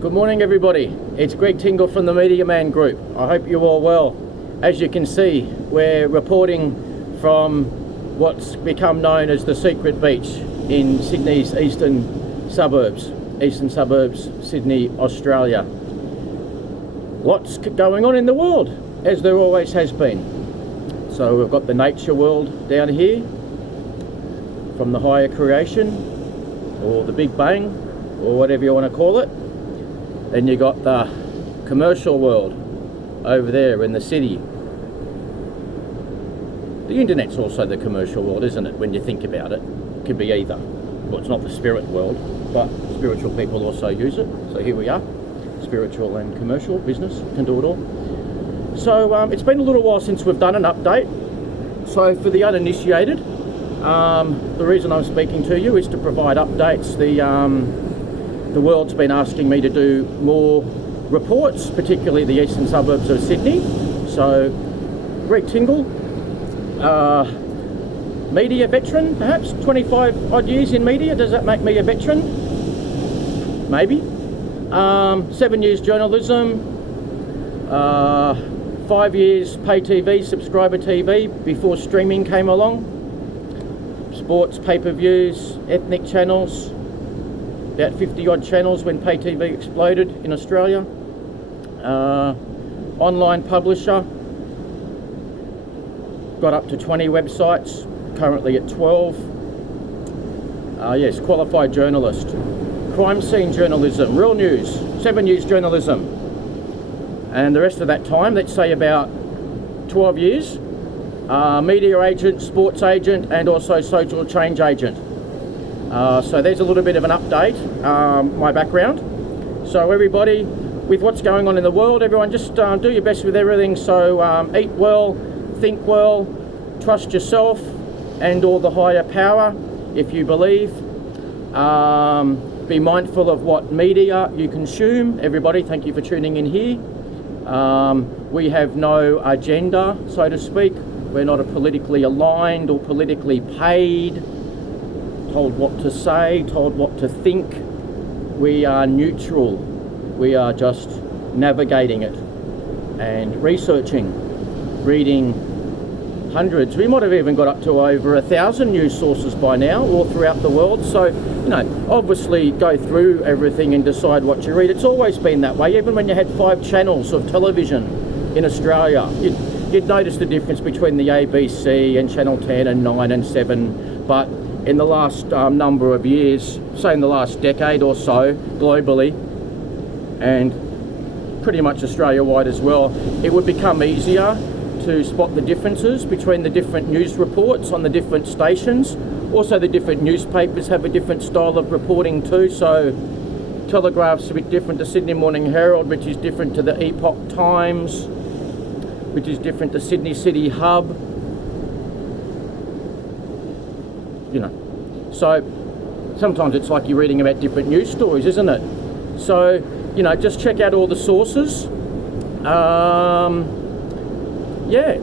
Good morning, everybody. It's Greg Tingle from the Media Man Group. I hope you're all well. As you can see, we're reporting from what's become known as the Secret Beach in Sydney's eastern suburbs, Sydney, Australia. Lots going on in the world, as there always has been. So we've got the nature world down here, from the higher creation, or the Big Bang, or whatever you want to call it. Then you got the commercial world over there in the city. The internet's also the commercial world, isn't it, when you think about it? It could be either. Well, it's not the spirit world, but spiritual people also use it. So here we are, spiritual and commercial, business, can do it all. So it's been a little while since we've done an update. So for the uninitiated, the reason I'm speaking to you is to provide updates. The world's been asking me to do more reports, particularly the eastern suburbs of Sydney. So, Greg Tingle, media veteran, perhaps 25 odd years in media. Does that make me a veteran? Maybe. 7 years journalism, 5 years pay TV, subscriber TV before streaming came along. Sports, pay-per-views, ethnic channels. About 50 odd channels when pay TV exploded in Australia. Online publisher, got up to 20 websites, currently at 12. Yes, qualified journalist. Crime scene journalism, real news, 7 years journalism. And the rest of that time, let's say about 12 years, media agent, sports agent, and also social change agent. So there's a little bit of an update, my background. So everybody, with what's going on in the world, everyone just do your best with everything. So eat well, think well, trust yourself and all the higher power if you believe. Be mindful of what media you consume. Everybody, thank you for tuning in here. We have no agenda, so to speak. We're not politically aligned or politically paid, told what to say, told what to think. We are neutral. We are just navigating it and researching, reading hundreds. We might have even got up to over 1,000 news sources by now, all throughout the world. So, obviously go through everything and decide what you read. It's always been that way. Even when you had 5 channels of television in Australia, you'd notice the difference between the ABC and Channel 10 and 9 and 7. But in the last number of years, say in the last decade or so, globally, and pretty much Australia-wide as well, it would become easier to spot the differences between the different news reports on the different stations. Also, the different newspapers have a different style of reporting too. So, Telegraph's a bit different to Sydney Morning Herald, which is different to the Epoch Times, which is different to Sydney City Hub. So sometimes it's like you're reading about different news stories, isn't it? So, just check out all the sources. Yeah,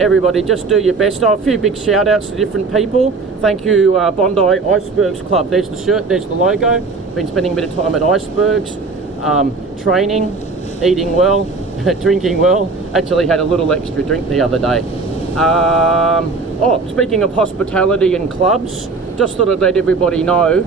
everybody just do your best. A few big shout outs to different people. Thank you, Bondi Icebergs Club. There's the shirt, there's the logo. Been spending a bit of time at icebergs, training, eating well, drinking well. Actually had a little extra drink the other day. Speaking of hospitality and clubs, just thought I'd let everybody know,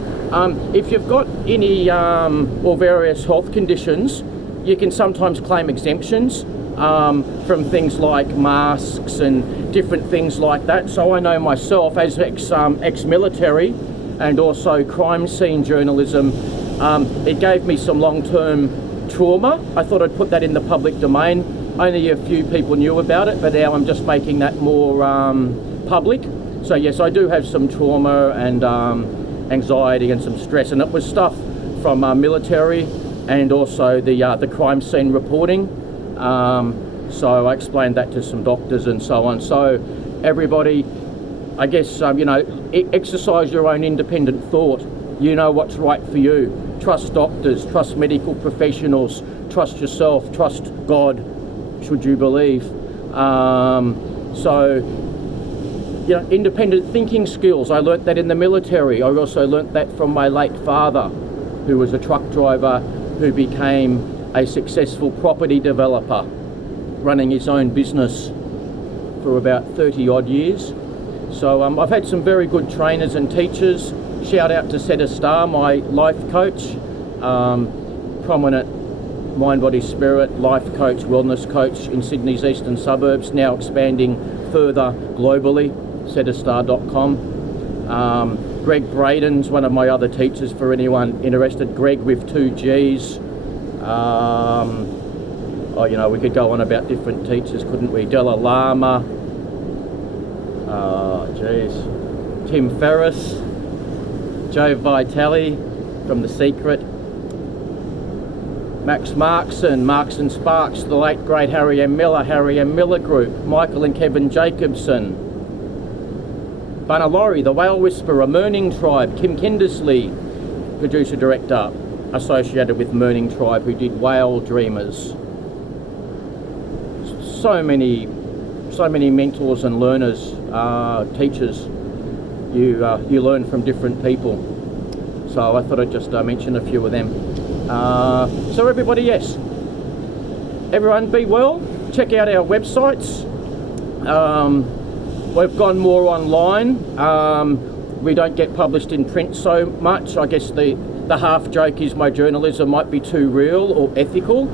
if you've got any or various health conditions, you can sometimes claim exemptions from things like masks and different things like that. So I know myself, as ex-military and also crime scene journalism, it gave me some long-term trauma. I thought I'd put that in the public domain. Only a few people knew about it, but now I'm just making that more public. So yes, I do have some trauma and anxiety and some stress, and it was stuff from military and also the crime scene reporting. So I explained that to some doctors and so on. So everybody, I guess, exercise your own independent thought. You know what's right for you. Trust doctors, trust medical professionals, trust yourself, trust God, should you believe. Independent thinking skills. I learnt that in the military. I also learnt that from my late father, who was a truck driver who became a successful property developer, running his own business for about 30 odd years. So I've had some very good trainers and teachers. Shout out to Seta Star, my life coach, prominent mind, body, spirit life coach, wellness coach in Sydney's eastern suburbs, now expanding further globally, setastar.com. Greg Braden's one of my other teachers for anyone interested, Greg with 2 G's. Oh, you know, we could go on about different teachers, couldn't we? Della Lama, Tim Ferriss, Joe Vitale from The Secret, Max Markson, Marks and Sparks, the late great Harry M. Miller Group, Michael and Kevin Jacobson, Bunalori, The Whale Whisperer, Merning Tribe, Kim Kindersley, producer director associated with Merning Tribe, who did Whale Dreamers. So many mentors and learners, teachers. You learn from different people. So I thought I'd just mention a few of them. So everybody, yes, everyone be well. Check out our websites. We've gone more online. We don't get published in print so much. I guess the half joke is my journalism might be too real or ethical,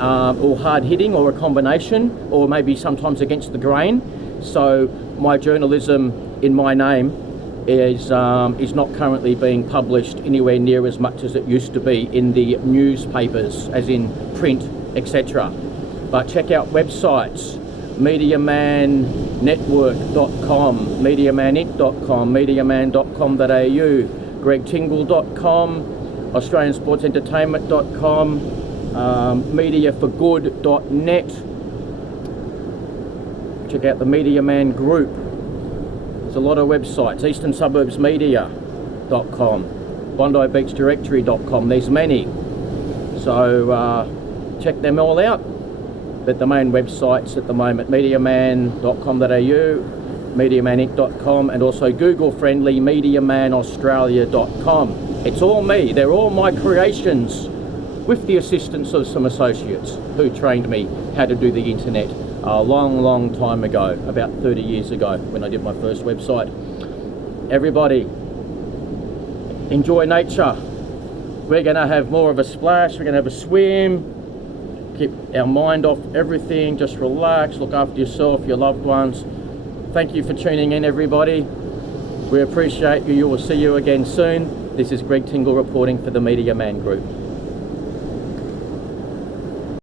or hard-hitting, or a combination, or maybe sometimes against the grain. So my journalism in my name is not currently being published anywhere near as much as it used to be in the newspapers, as in print, etc. But check out websites: MediaManNetwork.com, MediaManInc.com, MediaMan.com.au, GregTingle.com, AustralianSportsEntertainment.com, MediaForGood.net. Check out the Media Man Group. There's a lot of websites. EasternSuburbsMedia.com, BondiBeachDirectory.com. There's many. So check them all out. But the main websites at the moment: MediaMan.com.au, MediaManInc.com, and also Google-friendly MediaManAustralia.com. It's all me. They're all my creations, with the assistance of some associates who trained me how to do the internet a long time ago, about 30 years ago, when I did my first website. Everybody, enjoy nature. We're going to have more of a splash. We're going to have a swim. Keep our mind off everything. Just relax. Look after yourself, your loved ones. Thank you for tuning in, everybody. We appreciate you. We will see you again soon. This is Greg Tingle reporting for the Media Man Group.